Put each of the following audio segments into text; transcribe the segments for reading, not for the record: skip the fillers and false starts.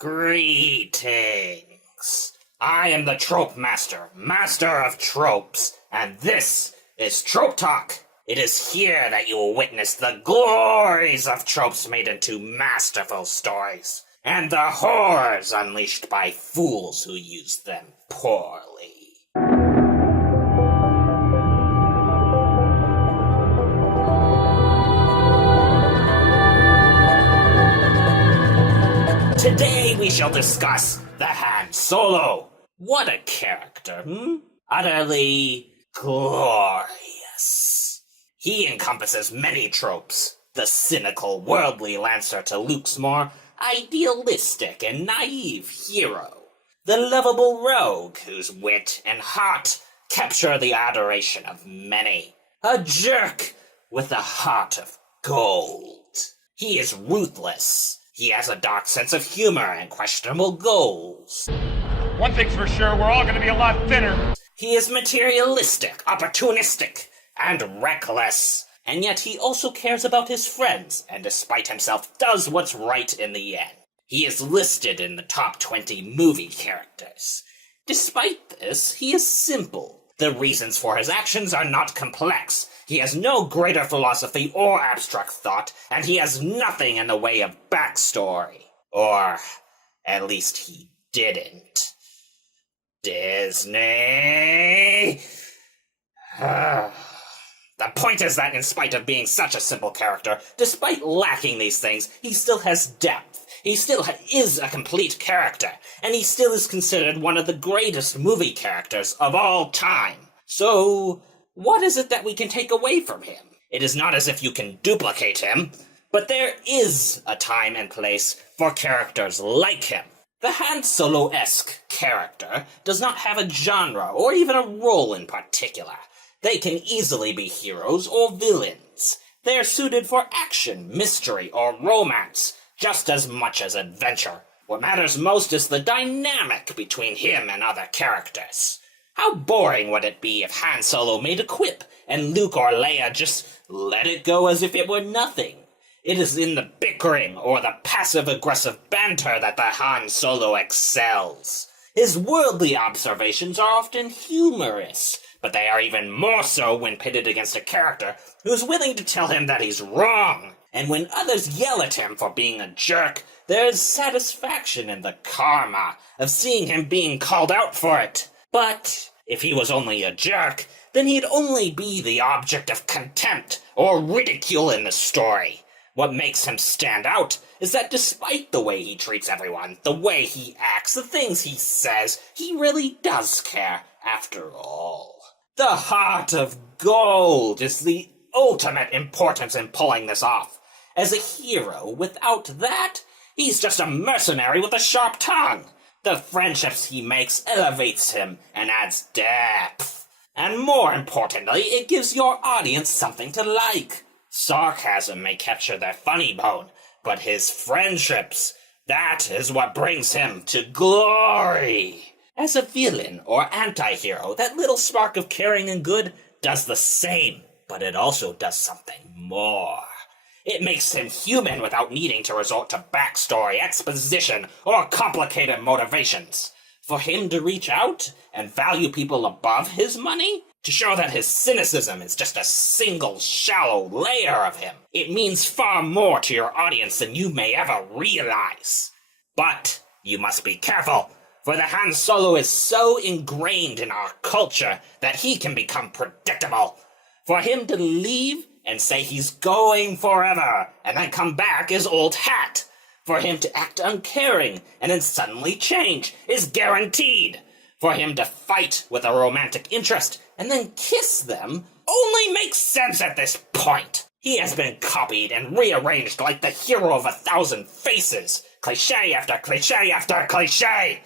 Greetings. I am the TropeMaster, master of tropes, and this is TropeTalk. It is here that you will witness the glories of tropes made into masterful stories, and the horrors unleashed by fools who use them poorly. Today we shall discuss the Han Solo. What a character, Utterly glorious. He encompasses many tropes. The cynical, worldly Lancer to Luke's more idealistic and naive hero. The lovable rogue whose wit and heart capture the adoration of many. A jerk with a heart of gold. He is ruthless. He has a dark sense of humor and questionable goals. One thing's for sure, we're all gonna be a lot thinner. He is materialistic, opportunistic, and reckless. And yet he also cares about his friends, and despite himself does what's right in the end. He is listed in the top 20 movie characters. Despite this, he is simple. The reasons for his actions are not complex. He has no greater philosophy or abstract thought, and he has nothing in the way of backstory. Or, at least he didn't. Disney? The point is that in spite of being such a simple character, despite lacking these things, he still has depth. He still is a complete character, and he still is considered one of the greatest movie characters of all time. So, what is it that we can take away from him? It is not as if you can duplicate him, but there is a time and place for characters like him. The Han Solo-esque character does not have a genre or even a role in particular. They can easily be heroes or villains. They are suited for action, mystery, or romance, just as much as adventure. What matters most is the dynamic between him and other characters. How boring would it be if Han Solo made a quip and Luke or Leia just let it go as if it were nothing? It is in the bickering or the passive-aggressive banter that the Han Solo excels. His worldly observations are often humorous, but they are even more so when pitted against a character who's willing to tell him that he's wrong. And when others yell at him for being a jerk, there is satisfaction in the karma of seeing him being called out for it. But if he was only a jerk, then he'd only be the object of contempt or ridicule in the story. What makes him stand out is that despite the way he treats everyone, the way he acts, the things he says, he really does care after all. The heart of gold is the ultimate importance in pulling this off. As a hero, without that, he's just a mercenary with a sharp tongue. The friendships he makes elevates him and adds depth. And more importantly, it gives your audience something to like. Sarcasm may capture their funny bone, but his friendships, that is what brings him to glory. As a villain or anti-hero, that little spark of caring and good does the same, but it also does something more. It makes him human without needing to resort to backstory, exposition, or complicated motivations. For him to reach out and value people above his money, to show that his cynicism is just a single shallow layer of him, it means far more to your audience than you may ever realize. But you must be careful, for the Han Solo is so ingrained in our culture that he can become predictable. For him to leave and say he's going forever, and then come back is old hat. For him to act uncaring, and then suddenly change, is guaranteed. For him to fight with a romantic interest, and then kiss them, only makes sense at this point. He has been copied and rearranged like the hero of 1,000 faces. Cliché after cliché after cliché.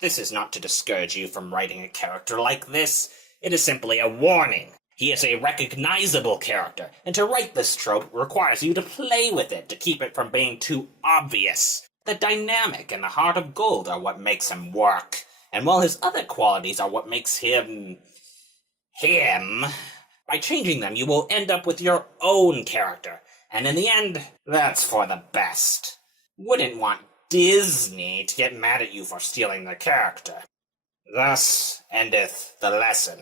This is not to discourage you from writing a character like this. It is simply a warning. He is a recognizable character, and to write this trope requires you to play with it to keep it from being too obvious. The dynamic and the heart of gold are what makes him work, and while his other qualities are what makes him... by changing them you will end up with your own character, and in the end, that's for the best. Wouldn't want Disney to get mad at you for stealing the character. Thus endeth the lesson.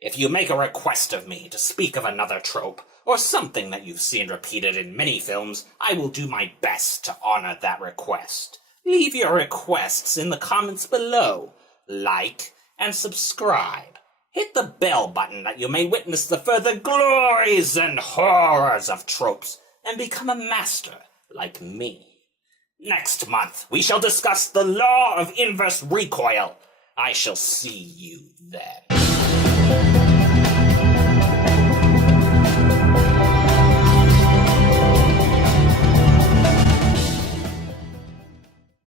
If you make a request of me to speak of another trope, or something that you've seen repeated in many films, I will do my best to honor that request. Leave your requests in the comments below. Like and subscribe. Hit the bell button that you may witness the further glories and horrors of tropes, and become a master like me. Next month, we shall discuss the law of inverse recoil. I shall see you then.